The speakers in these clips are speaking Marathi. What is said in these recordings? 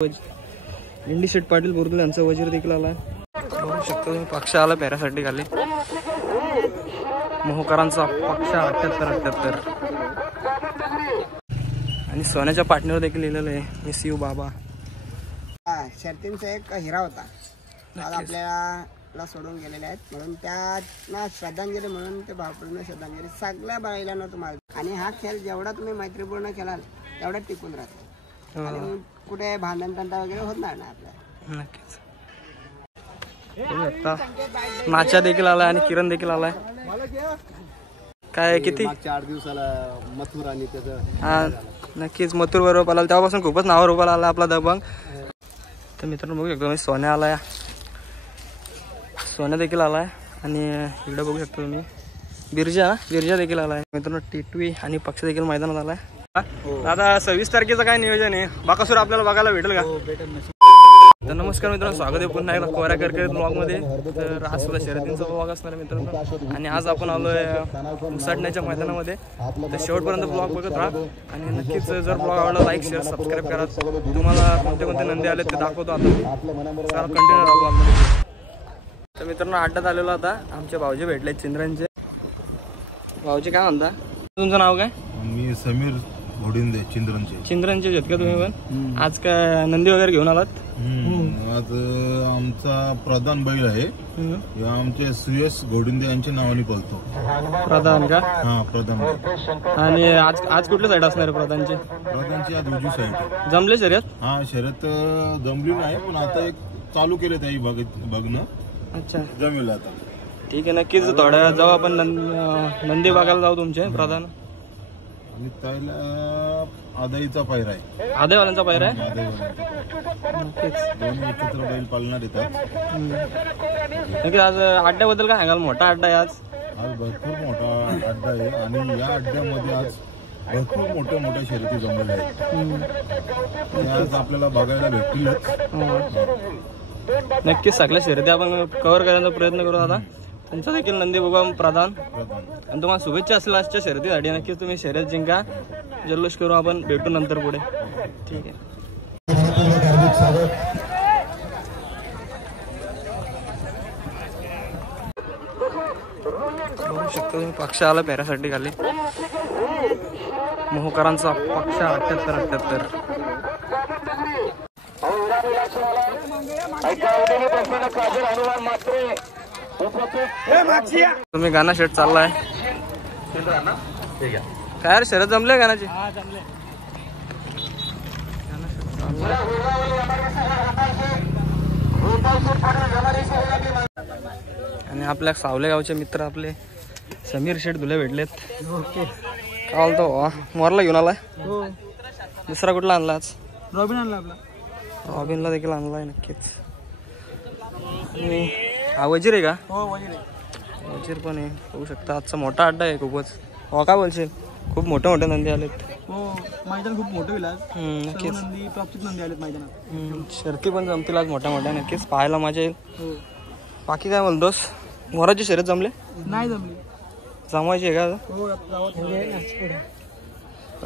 इंडी शेट पाटील बोरदुले यांचा वजीर देखील आला. बघू शकता तुम्ही पक्ष आला पॅरासाठी खाली. मोहकरांचा पक्ष 78 आणि सोन्याच्या पाटणीवर देखील लिहिलेलं आहे मिस यू बाबा. शर्तींचा एक हिरा होता, आज आपल्याला सोडून गेलेले आहेत, म्हणून त्यांना श्रद्धांजली म्हणून ते भावपूर्ण श्रद्धांजली सगळ्या बैलांना तुम्हाला. आणि हा खेळ जेवढा तुम्ही मैत्रीपूर्ण केलाल तेवढा टिकून राहतो आणि कुठे भांडण तंटा वगैरे होत नाही आपल्याला. नक्कीच. नाचा देखील आलाय आणि किरण देखील आलाय. काय किती 4 दिवसाला मथुर आणि त्याचं हा नक्कीच मथुर बरोबर पाला, तेव्हापासून खूपच नावावर उभा आला आपला दबंग. तर मित्रांनो बघू शकतो सोन्या आलाय, सोन्या देखील आलाय आणि इकडे बघू शकतो तुम्ही बिरजा देखील आलाय. मित्रांनो टिटवी आणि पक्ष देखील मैदानात आलाय. आता 26 तारखेचं काय नियोजन आहे? बाकासूर आपल्याला बघायला भेटेल का? तर नमस्कार मित्रांनो, स्वागत आहे पुन्हा एकदा कोऱ्या करकरीत ब्लॉगमध्ये. तर आज सुद्धा शर्यतींचा ब्लॉग असणार आहे मित्रांनो, आणि आज आपण आलोय उसाटण्याच्या मैदानामध्ये. तर शेवटपर्यंत ब्लॉग बघत राहा आणि नक्कीच जर ब्लॉग आवडला लाईक शेअर सबस्क्राईब करा. तुम्हाला कोणते कोणते नंदी आले ते दाखवतो आता. सारा कंटिन्यू राहा ब्लॉगमध्ये. तर मित्रांनो अड्ड्यात आलेलो आता आमचे भाऊजी भेटले चिंद्रांचे. भाऊजी काय म्हणता? तुमचं नाव काय? मी समीर घोडिंदे चिंद्रांचे आहेत का तुम्ही पण? आज काय नंदी वगैरे घेऊन आलात? आज आमचा प्रधान बैल आहे, आमचे सुयश घोडिंदे यांच्या नावाने पळतो. प्रधान का? हा प्रधान. आणि आज कुठल्या साईड असणार प्रधानची? प्रधानची आज उजवी साईड. जमले शर्यत? हा शर्यत जमली नाही, पण आता एक चालू केले त्याही बघणं. अच्छा जमेल आता. ठीक आहे, नक्कीच थोड्या वेळात जाऊ आपण नंदी बघायला जाऊ तुमचे प्रधान. आणि त्याला आदाईचा पायरा आहे. आदेवाल्यांचा पायरा आहे. नक्कीच दोन्ही एकत्र बैल पालणार येतात. नक्कीच. आज अड्ड्याबद्दल काय सांगाल? मोठा अड्डा आहे आज भरपूर मोठा अड्डा आहे आणि या अड्ड्यामध्ये आज भरपूर मोठ्या शर्यती जमलेल्या आहेत. त्या आज आपल्याला बघायला भेटतीलच. नक्कीच सगळ्या शर्यती आपण कव्हर करण्याचा प्रयत्न करू. आता तुमचा देखील नंदी बघा प्रधान, आणि तुम्हाला शुभेच्छा असेल आजच्या शर्यतीसाठी. नक्कीच तुम्ही शर्यत जिंका, जल्लोष करू आपण, भेटू नंतर पुढे. ठीक आहे. बघू शकता तुम्ही पक्ष आला पॅरासाठी खाली. मोहकरांचा पक्ष 78. तुम्ही गाणं शेट चाललाय काय? शर्यत जमले गाण्याची? आणि आपल्या सावले गावचे मित्र आपले समीर शेठ धुले भेटलेत. काय बोलतो? मोरला घेऊन आलाय? दुसरा कुठला आणला आज? रॉबिन आणला आपला. रॉबिनला देखील आणलाय. नक्कीच. आणि हा वजीर आहे का? हो वजीर आहे. वजीर पण आहे. बघू शकता आजचा मोठा अड्डा आहे खूपच. हो काय बोलशील? खूप मोठे नंदी आलेत. हो मैदान खूप मोठं होईल आज. नक्कीच. नंदी टॉपचीच नंदी आलेत मैदानात. शर्ती पण जमतील आज मोठ्या. नक्कीच पाहायला मजा येईल. बाकी काय बोलतोस? मोराची शर्यत जमले? नाही जमली. जमवायची आहे का? हो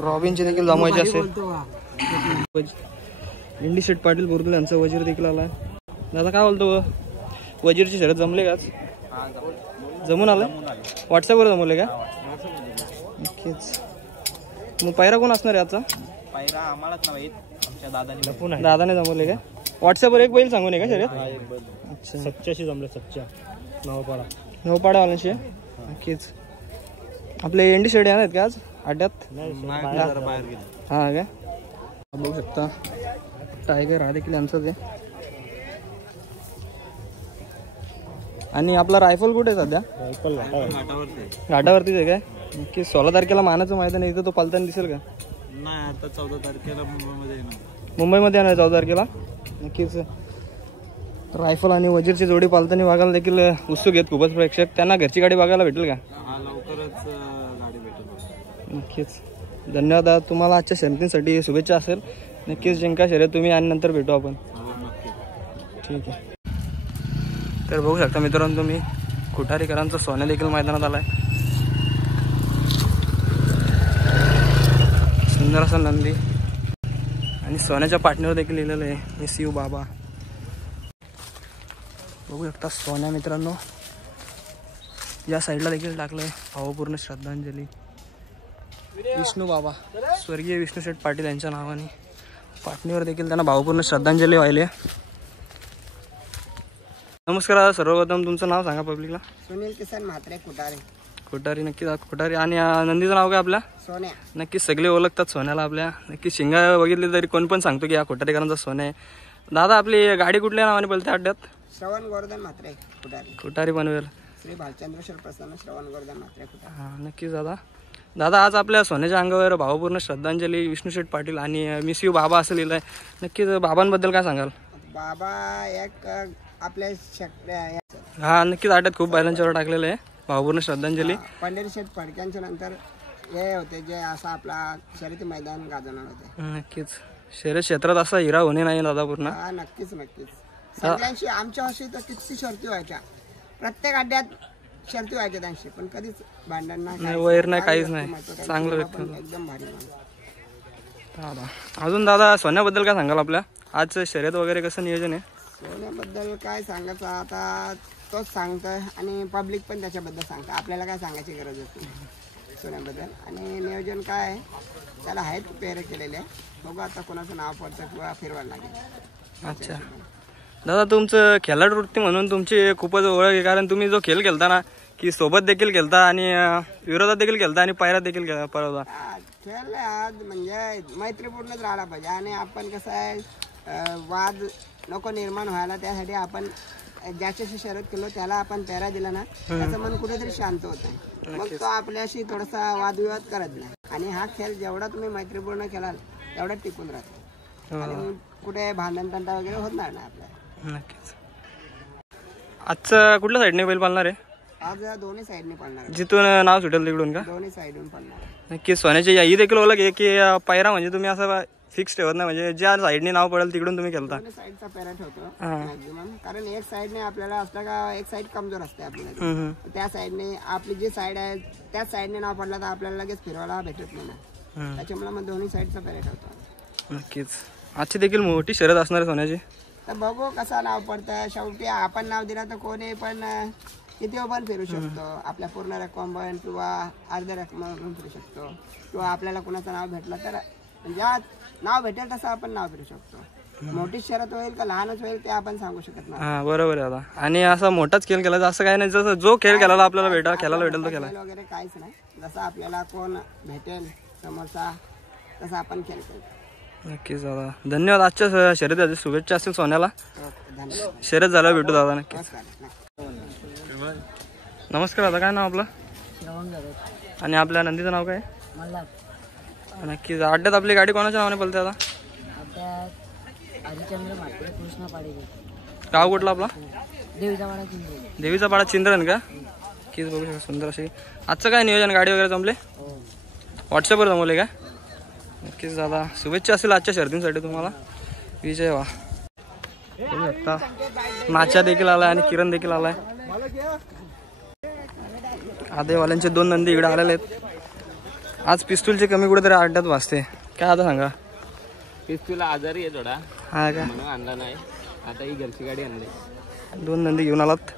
रॉबिनची देखील जमवायची असेल. इंडी शेट पाटील बोरदुले यांचा वजीर देखील आलाय. दादा काय बोलतो? वजीरची शर्यत जमले का? जमून आलाय? व्हॉट्सअपवर जमवले का? नक्कीच. मग पायरा कोण असणार आहे आजचा? पायरा आम्हालाच नाही, आमच्या दादाने जमवले का? व्हॉट्सअपवर एक बैल सांगून आहे का शर्यत? अच्छा. सच्च्याशी जमले. सच्च्या नवपाडावाल्यांशी. नक्कीच. आपले इंडी शेट येणार आहेत का आज अड्ड्यात? हा का? बघू शकता टायगर हा देखील यांचाच आहे. आणि आपला रायफल कुठे आहे सध्या? घाटावरतीच आहे काय? नक्की. 16 तारखेला मानाचं मैदान आहे, इथं तो पालताना दिसेल का? नाही, आता 14 तारखेला मुंबईमध्ये येणार. मुंबईमध्ये येणार 14 तारखेला. नक्कीच. रायफल आणि वजीरची जोडी पालताना बघायला देखील उत्सुक आहेत खूपच प्रेक्षक. त्यांना घरची गाडी बघायला भेटेल का? लवकरच गाडी भेटेल. नक्कीच. धन्यवाद. तुम्हाला आजच्या शर्यतींसाठी शुभेच्छा असेल. नक्कीच जिंका शर्यत तुम्ही आणि नंतर भेटू आपण. ठीक आहे. तर बघू शकता मित्रांनो तुम्ही कुठारीकरांचा सोन्या देखील मैदानात आलाय. सुंदर असा नंदी आणि सोन्याच्या पाटणीवर देखील लिहिलेलं आहे मिस यू बाबा. बघू शकता सोन्या मित्रांनो. या साईडला देखील टाकलंय भावपूर्ण श्रद्धांजली विष्णू बाबा, स्वर्गीय विष्णू पाटील यांच्या नावाने. पाटणीवर देखील त्यांना भावपूर्ण श्रद्धांजली वाहिली. नमस्कार. सर्वप्रथम तुमचं नाव सांगा पब्लिकला. सुनील किसन म्हात्रे कुटारे. कोठारी. नक्कीच कोठारी. आणि नंदीचं नाव काय आपल्या? सोन्या. नक्कीच सगळे ओळखतात सोन्याला आपल्या. नक्कीच शिंगा बघितली तरी कोण पण सांगतो की हा कोठारीकरांचा सोन्या आहे. दादा आपली गाडी कुठल्या नावाने बोलते अड्ड्यात? श्रवण गोवर्धन म्हात्रे कुटारे. कोठारी पनवेल. श्री भालचंद्रेश्वर प्रसन्न श्रवण गोवर्धन म्हात्रे कुटारे. हां नक्कीच दादा. दादा आज आपल्या सोन्याच्या अंगावर भावपूर्ण श्रद्धांजली विष्णू पाटील आणि मिस यू बाबा असं लिहिलं आहे. नक्कीच बाबांबद्दल काय सांगाल? बाबा एक आपल्या हा नक्कीच अड्ड्यात खूप बैलांच्यावर टाकलेलं आहे भावपूर्ण श्रद्धांजली. पंढरी शेठ फडक्यांच्या नंतर हे होते जे असा आपला शर्यती मैदान गाजवणार होते. नक्कीच शर्यत क्षेत्रात असा हिरा होणे नाही दादा पूर्ण. हा नक्कीच नक्कीच. सगळ्यांशी आमच्या वर्षी तर किती शर्ती व्हायच्या, प्रत्येक अड्ड्यात शर्ती व्हायच्या त्यांची, पण कधीच भांडण नाही, वैर नाही, काहीच नाही. चांगलं व्यक्ती एकदम भारी दादा. अजून दादा सोन्याबद्दल काय सांगाल आपल्या? आज शर्यत वगैरे कसं नियोजन आहे? सोन्याबद्दल काय सांगायचं आता तोच सांगतोय आणि पब्लिक पण त्याच्याबद्दल सांगतं. आपल्याला काय सांगायची गरज होती सोन्याबद्दल. आणि नियोजन काय आहे त्याला आहेत पेरे केलेले. बघू आता कोणाचं नाव पडतं किंवा फिरवायला लागेल. अच्छा दादा. तुमचं खेळाडू वृत्ती म्हणून तुमची खूपच ओळख आहे, कारण तुम्ही जो खेळ खेळता ना की सोबत देखील खेळता आणि विरोधात देखील खेळता आणि पायऱ्यात देखील पळवता. खेळ आज म्हणजे मैत्रीपूर्णच राहायला पाहिजे. आणि आपण कसं आहे वाद नको निर्माण व्हायला, त्यासाठी आपण ज्याच्याशी शर्यत केलो त्याला आपण पेरा दिला ना त्याचं मन कुठेतरी शांत होतं. मग तो आपल्याशी थोडासा वादविवाद करत नाही. आणि हा खेळ जेवढा तुम्ही मैत्रीपूर्ण केलाल तेवढा टिकून राहतो आणि कुठे भांडण तंटा वगैरे होणार नाही आपल्याला. नक्कीच. आजचं कुठल्या साईडने बैल पाळणार आहे? आज दोन्ही साईडने पडणार. जिथून नाव सुटेल तिकडून का? दोन्ही साईडून पडणार. नक्की. सोन्याची ही देखील ओळख आहे की पायरा म्हणजे तुम्ही असं फिक्स ठेवत नाही, म्हणजे ज्या साईडने नाव पडेल तिकडून तुम्ही खेळता? दोन्ही साईडचा पेरा ठेवतो मॅक्झिमम. कारण एक साईडने आपल्याला असतं का एक साईड कमजोर असते आपल्याला, त्या साईडने आपली जी साईड आहे त्याच साईडने नाव पडला तर आपल्याला लगेच फिरवायला भेटत नाही ना. त्याच्यामुळे मग दोन्ही साईडचा पेरा ठेवतो. नक्कीच. आजची देखील मोठी शर्यत असणार आहे सोन्याची. तर बघू कसा नाव पडतं. शेवटी आपण नाव दिला तर कोणी पण किती पण फिरू शकतो. आपल्या पूर्ण रक्कम पण किंवा अर्ध्या रक्कम फिरू शकतो, किंवा आपल्याला कोणाचं नाव भेटलं तर ज्या नाव भेटेल तसं आपण नाव फिरू शकतो. मोठी शर्यत होईल का लहानच होईल ते आपण सांगू शकत नाही. हा बरोबर आहे दादा. आणि असा मोठाच खेळ केला असं काही नाही, जसं जो खेळ खेळायला आपल्याला खेळायला भेटेल तो खेळा वगैरे काहीच नाही. जसं आपल्याला कोण भेटेल समोरचा तसं आपण खेळ खेळतो. नक्कीच दादा. धन्यवाद. आजच्या शर्यतीसाठी शुभेच्छा असतील सोन्याला. धन्यवाद. शर्यत झाल्यावर भेटू दादा. नक्की. नमस्कार. नमस्कार दादा. काय नाव आपलं? आणि आपल्या नंदीचं नाव काय? नक्कीच. अड्ड्यात आपली गाडी कोणाच्या नावाने बोलते दादा? हरिचंद्र म्हात्रे कृष्ण पाडेकर. गाव कुठला आपला? देवीचा पाडा चिंचोली. देवीचा पाडा चिंद्रन का? नक्कीच. बघू शकता सुंदर अशी. आजचं काय नियोजन? गाडी वगैरे जमले? व्हॉट्सअपवर जमवले का? नक्कीच दादा. शुभेच्छा असेल आजच्या शर्यतींसाठी तुम्हाला. विजय वा. बघू शकता नाच्या देखील आलाय आणि किरण देखील आलाय. आदेवाल्यांचे 2 नंदी इकडे आलेले आहेत. आज पिस्तूलची कमी कुठेतरी अड्ड्यात वाजते. काय आता सांगा? पिस्तूल आजारी आहे थोडा, हा का? म्हणून आणला नाही. आता ही घरची गाडी आणली. 2 नंदी घेऊन आलात.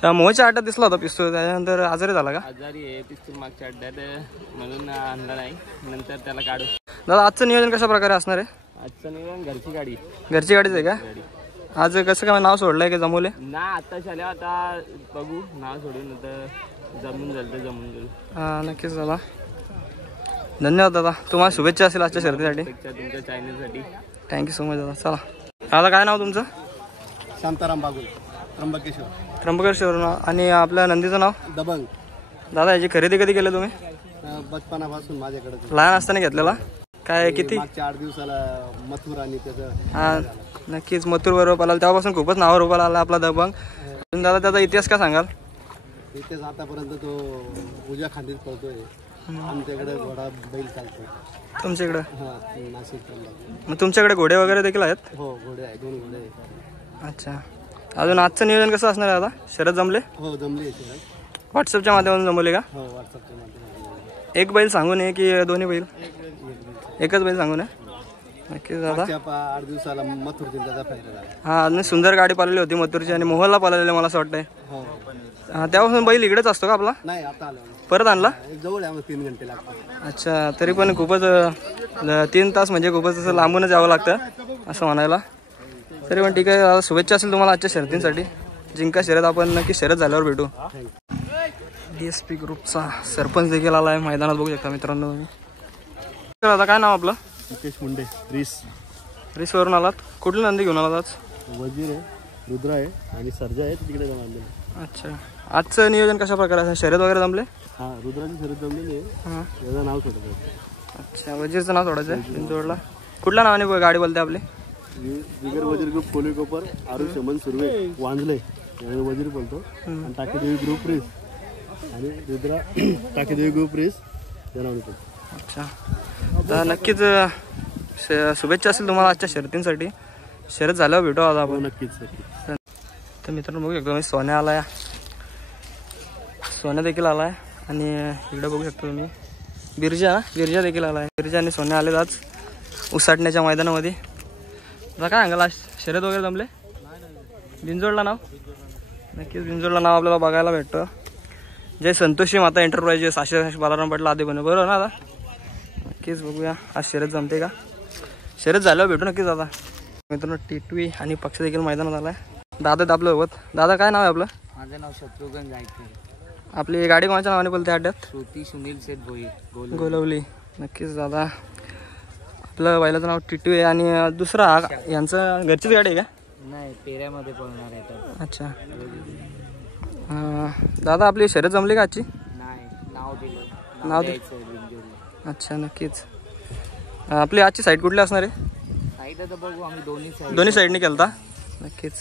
त्या मोहच्या अड्ड्यात दिसला होता पिस्तूल, त्याच्यानंतर आजारी झाला का? आजारी आहे पिस्तूल मागच्या अड्ड्यात, म्हणून आणला नाही. नंतर त्याला काढू. दादा आजचं नियोजन कशा प्रकारे असणार आहे? आजचं नियोजन घरची गाडी. घरची गाडीच आहे का? आज कसं काय नाव सोडलंय का जमवले? ना आता झाल्या, आता बघू नाव सोडून नंतर जमून जाईल तर जमून जाईल. हा नक्कीच दादा. धन्यवाद दादा. तुम्हाला शुभेच्छा असेल आजच्या शर्यतीसाठी. तुमच्या चॅनलसाठी थँक्यू सो मच दादा. चला दादा काय नाव तुमचं? शांताराम बागुल, त्र्यंबकेश्वर. त्र्यंबकेश्वर. आणि आपल्या नंदीचं नाव? दबंग. दादा याची खरेदी कधी केली तुम्ही? बचपनापासून माझ्याकडे. लहान असताना घेतलेला काय? किती? मागच्या 8 दिवसाला मथुर आणि त्याचं. हा नक्कीच. मथुर बरोबर पाला तेव्हापासून खूपच नावावर उभा आला आपला दबंग. दादा त्याचा इतिहास काय सांगाल? इथेच आतापर्यंत तो उजव्या खांदीत पळतोय. आमच्याकडे घोडा बैल चालतो. तुमच्याकडे? हा नाशिक. मग तुमच्याकडे घोडे वगैरे देखील आहेत? हो घोडे आहे, 2 घोडे आहेत. अच्छा. अजून आजचं नियोजन कसं असणार आहे दादा? शरद जमले? हो जमले. व्हॉट्सअपच्या माध्यमातून जमवले का? हो व्हॉट्सअपच्या माध्यमातून. एक बैल सांगून आहे की दोन्ही बैल? एकच बैल सांगून आहे. नक्कीच दादा. 8 दिवसाला मथुरतील त्याचा फायदा झाला. हा आणि सुंदर गाडी पाळलेली होती मथुरची आणि मोहनला पाळलेली मला असं वाटतंय. हो त्यापासून बैल इकडेच असतो का आपला? नाही आता आलो परत आणला? जवळ आहे, 3 घंटे लागतात. अच्छा, तरी पण खूपच 3 तास म्हणजे खूपच असं लांबूनच यावं लागतं असं म्हणायला. तरी पण ठीक आहे दादा, शुभेच्छा असेल तुम्हाला आजच्या शर्यतींसाठी. जिंका शर्यत आपण नक्की शर्यत झाल्यावर भेटू. DSP ग्रुपचा सरपंच देखील आला आहे मैदानात, बघू शकता मित्रांनो. दादा काय नाव आपलं? मुकेश मुंडे. रिसवरून आलात? कुठली नंदी घेऊन आलात आज? वजीर आहे, रुद्र आहे आणि सर्जा आहे तिकडे जाऊन आणले. अच्छा, आजचं नियोजन कशा प्रकारे आहे? शर्यत वगैरे जमले? हा रुद्राची शर्यत जमलेली आहे. हां. याचं नाव सोडत. अच्छा, वजीरचं नाव सोडायचं आहे बिंदोडला. कुठल्या नावाने गाडी बोलते आपली? बिगर वजीर ग्रुप कोलेकोपर आरुष शमन सुर्वे वांजले याने वजीर बोलतो. आणि टाकेदेवी ग्रुप रेस आणि रुद्रा टाकेदेवी ग्रुप रेस या नावाने बोलतो. अच्छा, तर नक्कीच शुभेच्छा असेल तुम्हाला आजच्या शर्यतींसाठी. शर्यत झाल्यावर भेटू आता आपण. नक्कीच. तर मित्रांनो बघू शकतो मी सोन्या आला आहे, सोन्या देखील आला आहे. आणि इकडे बघू शकतो तुम्ही बिरजा देखील आला आहे. बिरजा आणि सोन्या आले आज उसाटण्याच्या मैदानामध्ये. आता काय सांगाल, आज शर्यत वगैरे जमले? बिंजोडला नाव? नक्कीच बिंजोडला नाव आपल्याला बघायला भेटतं. जय संतोषी माता एंटरप्राइजेस, आशिष बालाराम पाटील आधी बने, बरोबर ना आता? नक्कीच बघूया आज शर्यत जमते का. शर्यत झाल्यावर भेटू नक्कीच आता. मित्रांनो टिटवी आणि पक्ष देखील मैदानात आला आहे. दादा आपलं सोबत. दादा काय नाव आहे आपलं? माझं नाव शत्रुघ्न जायकर. आपली गाडी कोणाच्या नावाने बोलते अड्ड्यात? श्रुती सुनील शेठ भोईर गोलवली. नक्कीच दादा, आपलं बैलाचं नाव टिटवी आहे. आणि दुसरा यांचं घरचीच गाडी आहे का? नाही, पेऱ्यामध्ये पळणार आहे तर. अच्छा, दादा आपली शर्यत जमली का आजची? नाही, नाव दिलं. नाव द्यायचं. अच्छा, नक्कीच. आपली आजची साईड कुठली असणार आहे? साईड तर बघू आम्ही दोन्ही साईडने केलता. नक्कीच.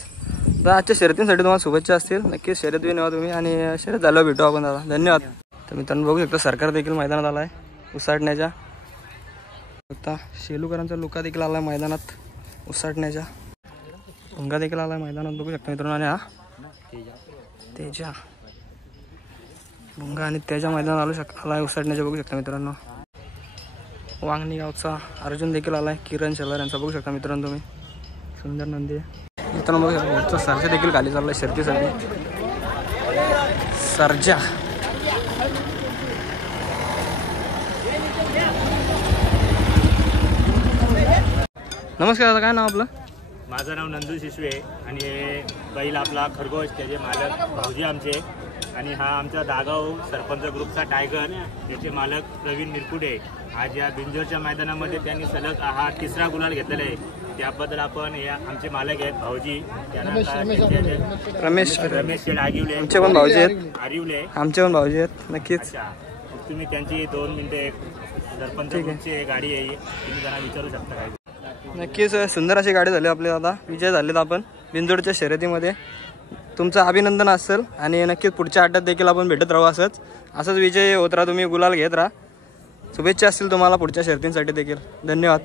तर आजच्या शर्यतींसाठी तुम्हाला शुभेच्छा असतील. नक्कीच शर्यत बी नेवा तुम्ही आणि शर्यत झाल्यावर भेटू आपण दादा. धन्यवाद. तर मित्रांनो बघू शकता सरकार देखील मैदानात आला आहे उसाटण्याच्या. आता शेलूकरांचा लुका देखील आला आहे मैदानात उसाटण्याच्या. भुंगा देखील आला आहे मैदानात, बघू शकता मित्रांनो. आणि हा तेजा भुंगा आणि तेजा मैदानात आला आहे उसाटण्याच्या, बघू शकता मित्रांनो. वांगणी गावचा अर्जुन देखील आला आहे, किरण शेलार यांचा, बघू शकता मित्रांनो तुम्ही. सुंदर नंदी आहे मित्रांनो. बघू शकता सरजा देखील खाली चालला आहे शर्तीसाठी. सरजा नमस्कार दादा, काय नाव आपलं? माझं नाव नंदू शिशवे आहे आणि बैल आपला खरगोश, त्याचे मालक भाऊजी आमचे. आणि हा आमचा दागाव सरपंच ग्रुपचा टायगर, त्याचे मालक प्रवीण निरकुडे. आज या बिंजोरच्या मैदानामध्ये त्यांनी सलग हा 3रा गुलाल घेतलेला आहे. त्याबद्दल आपण या आमचे मालक आहेत भाऊजी, रमेश आगिवले, आमचे पण भाऊजी आहेत. आरिवले आमचे पण भाऊजी आहेत. नक्कीच. अच्छा, तुम्ही त्यांची 2 मिनिटे सरपंच ग्रुपची गाडी आहे, तुम्ही त्यांना विचारू शकता काय. नक्कीच सुंदर अशी गाडी झाली आपली दादा. विजय झालेत आपण बिंजोडच्या शर्यतीमध्ये. तुमचं अभिनंदन असेल आणि नक्कीच पुढच्या अड्ड्यात देखील आपण भेटत राहू. असंच विजय होत राहा, तुम्ही गुलाल घेत राहा. शुभेच्छा असतील तुम्हाला पुढच्या शर्यतींसाठी देखील. धन्यवाद.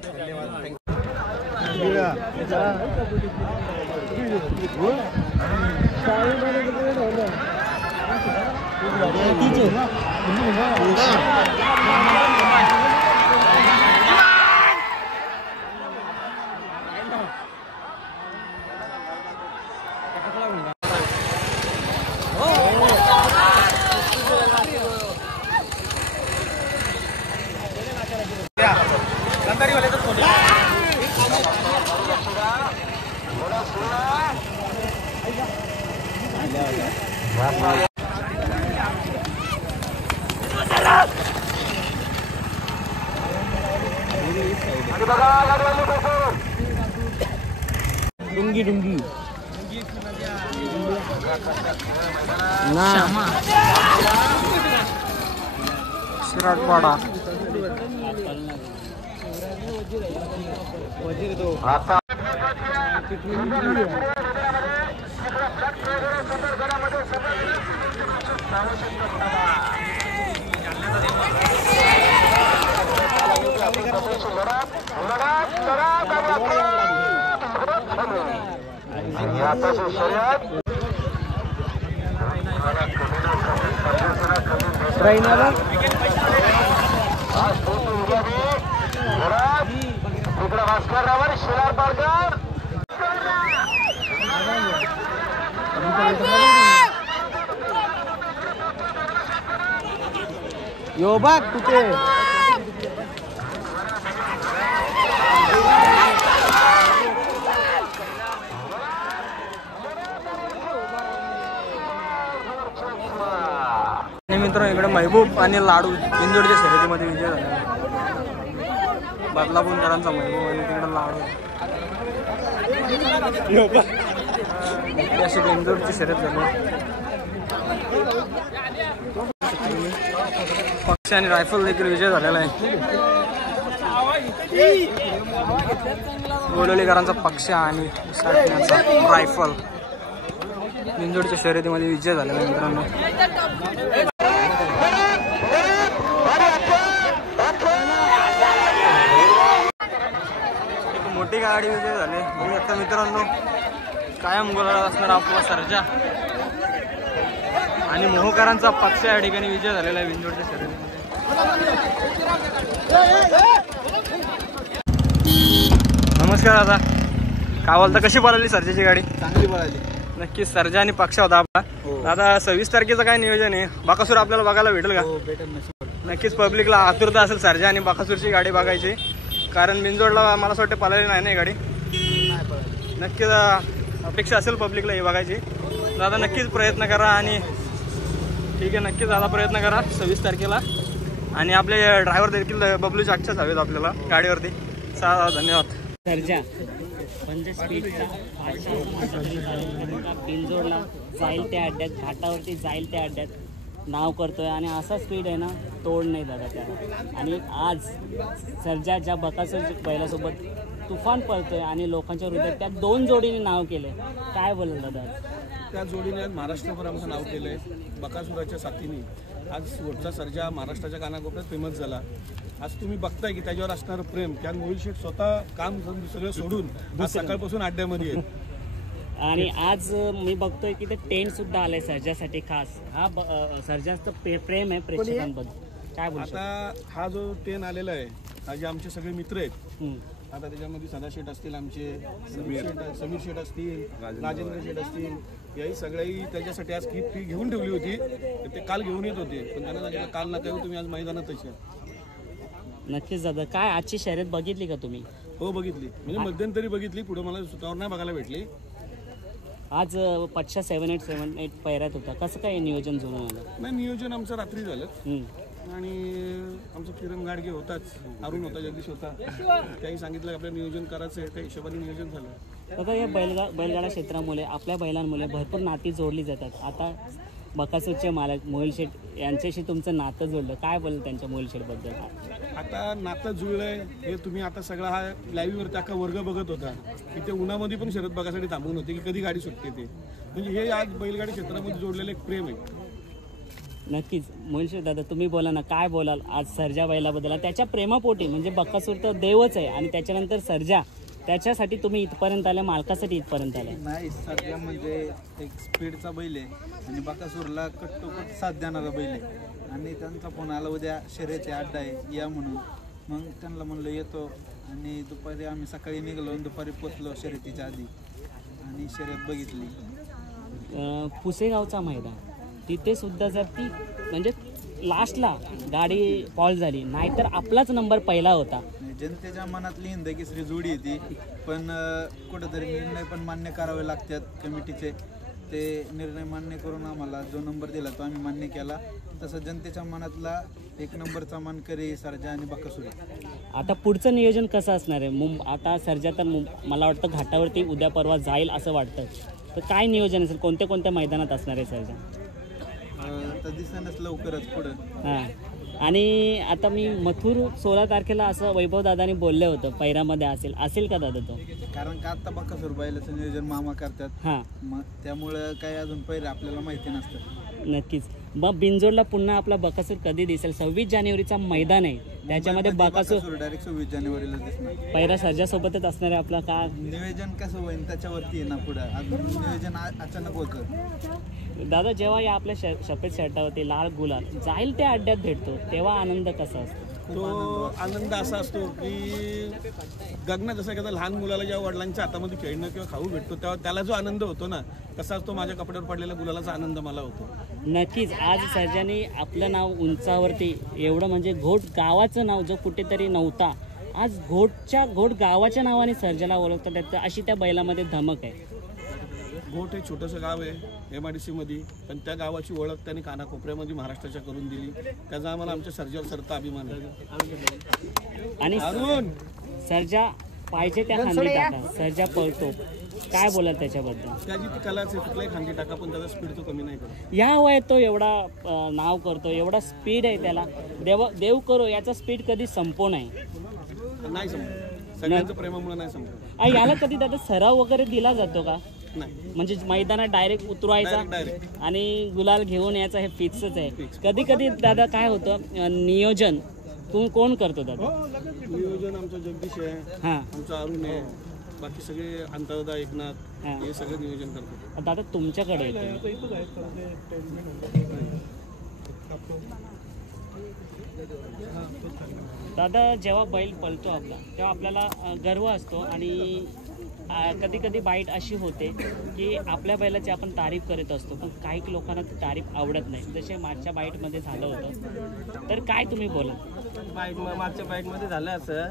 डुंगी शिराटवाडा यो बघ कुठे मित्र इकडे महबूब आणि लाडू बिंदोडच्या शर्यतीमध्ये विजय झाला. बदलापूरकरांचा महबूब आणि तिकडे लाडू अशी बिंदोडची शर्यत झाली. पक्ष आणि रायफल देखील विजय झालेला आहे. गोडोलीकरांचा पक्ष आणि रायफल बिंदोडच्या शर्यतीमध्ये विजय झालेला आहे मित्रांनो. मोठी गाडी विजय झाली बघू शकता मित्रांनो. कायम गोलाला असणार आपला सर्जा आणि मोहकरांचा पक्ष या ठिकाणी विजय झालेला आहे बिंदोडच्या शर्यतीमध्ये. नमस्कार दादा, काय बोलता, कशी पळाली सर्जाची गाडी? चांगली पळाली. नक्कीच सर्जा आणि पक्ष होता आपला. दादा 26 तारखेचं काय नियोजन आहे? बकासूर आपल्याला बघायला भेटेल का? नक्कीच पब्लिकला आतुरता असेल सर्जा आणि बकासूरची गाडी बघायची, कारण बिंजोडला मला असं वाटतं पळाली नाही ना गाडी. नक्कीच अपेक्षा असेल पब्लिकला ही बघायची. दादा नक्कीच प्रयत्न करा आणि ठीक आहे, नक्कीच दादा प्रयत्न करा 26 तारखेला. आणि आपले ड्रायव्हर देखील बबलू जागच्याच हवेत आपल्याला गाडीवरती. धन्यवाद. सर्जा म्हणजे स्पीडचा बिंजोडला जाईल त्या अड्ड्यात, घाटावरती जाईल त्या अड्ड्यात नाव करतोय आणि असा स्पीड आहे ना, तोड नाही दादा त्याला. आणि आज सर्जा ज्या बकासूर बैलासोबत तुफान पळतोय आणि लोकांच्या हृदयात त्या 2 जोडीने नाव केलंय, काय बोलल दादा? त्या जोडीने महाराष्ट्रभर आमचं नाव केलंय. बकासुराच्या साथीने आज वरचा सर्जा महाराष्ट्राच्या कानाकोपऱ्यात फेमस झाला. आज तुम्ही बघताय की त्याच्यावर असणारं प्रेम, त्या मोहिल शेठ स्वतः काम सगळं सोडून आज सकाळपासून अड्ड्यामध्ये आहेत. आणि आज मी बघतोय की ते टेंट सुद्धा आलंय सर्जासाठी खास. हा सर्जाचं प्रेम आहे प्रेक्षकांबद्दल, काय बोलतो? आता हा जो टेन आलेला आहे, हा जे आमचे सगळे मित्र आहेत, आता त्याच्यामध्ये सदाशेठ असतील, आमचे समीर शेठ असतील, राजेंद्र शेठ असतील, याही सगळ्याही त्याच्यासाठी आज गिफ्ट घेऊन ठेवली होती. ते काल घेऊन येत होते, पण त्यांना सांगितलं काल नका येऊ, तुम्ही आज मैदानातच या. नक्कीच दादा, काय आजची शर्यत बघितली का तुम्ही? हो बघितली, म्हणजे मध्यंतरी बघितली, पुढे मला स्वतःवर नाही बघायला भेटली. आज पक्षा 7-8 पैऱ्यात होता, कसं काय नियोजन जुळून आलं? नाही, नियोजन आमचं रात्री झालं आणि आमचं किरण गाडगे होताच, अरुण होता, जगदीश होता, त्याही सांगितलं आपलं नियोजन करायचं आहे, त्या हिशोबाने नियोजन झालं. दादा या बैलगाडा क्षेत्रामुळे आपल्या बैलांमुळे भरपूर नाती जोडली जातात. आता बकासूरचे मालक मोहिल शेठ यांच्याशी तुमचं नातं जोडलं, काय बोल त्यांच्या मोहिल शेठबद्दल? आता नातं जुळलंय हे तुम्ही आता सगळा हा लाईव्हवरती अख्खा वर्ग बघत होता की ते उन्हामध्ये पण शर्यत बघायसाठी थांबून होते की कधी गाडी सुटते ते, म्हणजे हे आज बैलगाडी क्षेत्रामध्ये जोडलेलं एक प्रेम आहे. नक्कीच मोहिल शेठ दादा, तुम्ही बोला ना, काय बोलाल आज सर्जा बैलाबद्दल? त्याच्या प्रेमापोटी, म्हणजे बकासूर तर देवच आहे आणि त्याच्यानंतर सर्जा, त्याच्यासाठी तुम्ही इथपर्यंत आल्या, मालकासाठी इथपर्यंत आल्या. नाही, सर्जा म्हणजे एक स्पीडचा बैल आहे आणि बकासूरला कट्टोकट साथ देणारा बैल आहे. आणि त्यांचा फोन आला उद्या शर्यती अड्डा आहे या म्हणून, मग त्यांना म्हणलं येतो. आणि दुपारी आम्ही सकाळी निघालो आणि दुपारी पोचलो शर्यतीच्या आधी आणि शर्यत बघितली. पुसेगावचा मैदान, तिथे सुद्धा जर ती म्हणजे लास्टला गाडी फॉल झाली, नाहीतर आपलाच नंबर पहिला होता. जनतेच्या मनातली हिंदकेसरी जोडी येते, पण कुठेतरी निर्णय पण मान्य करावे लागतात कमिटीचे. ते निर्णय मान्य करून आम्हाला जो नंबर दिला तो आम्ही मान्य केला. तसं जनतेच्या मनातला 1 नंबरचा मानकरी सर्जा आणि बकासूर. आता पुढचं नियोजन कसं असणार आहे? आता सर्जा तर मला वाटतं घाटावरती उद्या परवा जाईल असं वाटतं, तर काय नियोजन असेल? कोणत्या मैदानात असणार आहे सर्जा? तर दिसेनच लवकरच पुढं. हां, आणि आता मी मथुर 16 तारखेला असं वैभव दादानी बोलले होतं पैरामध्ये असेल का दादा तो? कारण का आता बकासूर बैलाचं नियोजन मामा करतात. हां, मग त्यामुळं काही अजून पैरे आपल्याला माहिती नसतं. नक्कीच. मग बिंजोडला पुन्हा आपला बकासूर कधी दिसेल? 26 जानेवारीचा मैदान आहे, त्याच्यामध्ये बकासूर डायरेक्ट 26 जानेवारीला दिसणार. पैरा सर्जासोबतच असणार आहे आपला. का नियोजन कसं होईल त्याच्यावरती आहे ना पुढं, अजून नियोजन अचानक होतं. दादा, जेव्हा या आपल्या सफेद शर्टावरती लाल गुलाल जाईल त्या अड्ड्यात भेटतो, तेव्हा आनंद कसा असतो? तो आनंद असा असतो की गगनात जसं एखाद्या लहान मुलाला जेव्हा वडिलांच्या हातामध्ये खेळणं किंवा खाऊ भेटतो तेव्हा त्याला जो आनंद होतो ना, तसा तो माझ्या कपड्यावर पडलेल्या गुलालाचा आनंद मला होतो. नक्कीच आज सर्जाने आपलं नाव उंचावरती एवढं म्हणजे घोट गावाचं नाव जो कुठेतरी नव्हता, आज घोट गावाच्या नावाने सर्जाला ओळखतात. त्याचं अशी त्या बैलामध्ये धमक आहे. घोट हे छोटंसं गाव आहे MIDC मध्ये, पण त्या गावाची ओळख त्यांनी कानाकोपऱ्यामध्ये महाराष्ट्राच्या करून दिली. त्याचा आम्हाला आमच्या सर्जावर सरता अभिमान आहे. आणि सर्जा पाहिजे त्या खांदी टाका, सर्जा पळतो. काय बोलाल त्याच्याबद्दल? त्याची ती कलाच आहे, कुठलाही खांदी टाका पण त्याचा स्पीड तो कमी नाही करत. या वयात तो एवढा नाव करतो, एवढा स्पीड आहे त्याला. देव करो याचा स्पीड कधी संपो नाही संपत, सगळ्यांचं प्रेमामुळे नाही संपत. याला कधी दादा सराव वगैरे दिला जातो का? नाही, म्हणजे मैदानात डायरेक्ट उतरवायचा आणि गुलाल घेऊन यायचा हे फिक्सच आहे. कधी कधी दादा काय होतं नियोजन कोण करतो दादा? नियोजन आमचं जगदीश आहे, हां आमचं अरुण आहे, बाकी सगळे अंतरदा एकनाथ हे सगळं नियोजन करतो. दादा तुमच्याकडे येतो दादा, जेव्हा बैल पळतो आपला तेव्हा आपल्याला गर्व असतो आणि कधी कधी बाईट अशी होते की आपल्या बैलाची आपण तारीफ करत असतो, पण काही लोकांना ती तारीफ आवडत नाही. जसे मागच्या बाईटमध्ये झालं होतं, तर काय तुम्ही बोला? मागच्या बाईकमध्ये झालं असं,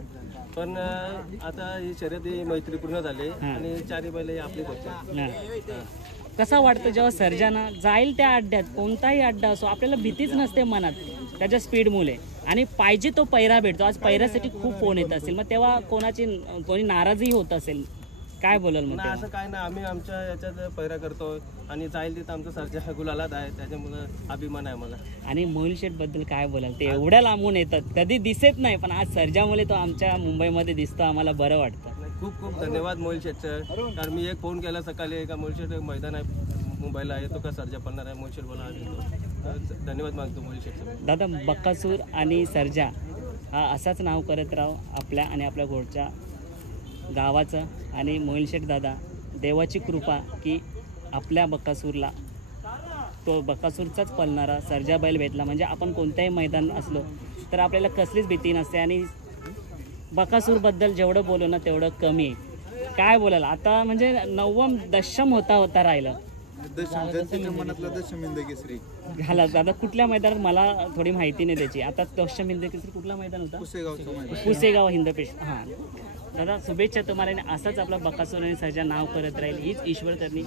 पण आता ही शर्यती मैत्रीपूर्ण झाली आणि चारी बैल आपलीच होते. कसा वाटतं जेव्हा सर्जाना जाईल त्या अड्ड्यात, कोणताही अड्डा असो, आपल्याला भीतीच नसते मनात त्याच्या स्पीडमुळे, आणि पाहिजे तो पैरा भेटतो. आज पैऱ्यासाठी खूप फोन येत असेल, मग तेव्हा कोणी नाराजही होत असेल, काय बोलाल? मग असं काय नाही, आम्ही आमच्या याच्यात पैरा करतो आणि जाईल तिथं आमचं सर्जा गुलालात आहे, त्याच्यामुळे अभिमान आहे मला. आणि मोहिल शेठ बद्दल काय बोलाल? ते एवढ्या लांबून येतात, कधी दिसत नाही, पण आज सर्जामुळे तो आमच्या मुंबईमध्ये दिसतो, आम्हाला बरं वाटतं. खूप खूप धन्यवाद मोहिल शेठचं. कारण मी एक फोन केला सकाळी का मोहिल शेठ मैदान आहे मुंबईला, येतो का सर्जा पडणार आहे? मोहिल शेठ बोला आम्ही धन्यवाद मागतो मोहिल शेठचं. दादा, बकासूर आणि सर्जा हा असाच नाव करत राहू आपल्या आणि आपल्या घोडच्या गावाचं. आणि मोहिल शेठ दादा, देवाची कृपा की आपल्या बकासूरला तो बकासूरचाच पळणारा सर्जा बैल भेटला, म्हणजे आपण कोणत्याही मैदान असलो तर आपल्याला कसलीच भीती नसते. आणि बकासूरबद्दल जेवढं बोलू ना तेवढं कमी आहे. काय बोलाल आता? म्हणजे 9व दशम होता राहिलं मनातला दशम हिंद केसरी झाला दादा. कुठल्या मैदानात मला थोडी माहिती नाही त्याची. आता दशम हिंद केसरी कुठला मैदान होता? पुसेगाव हिंदपेश. हां दादा, शुभेच्छा तुम्हाला. असाच आपला बकासूर आणि सर्जा नाव करत राहील, हीच ईश्वर करणी.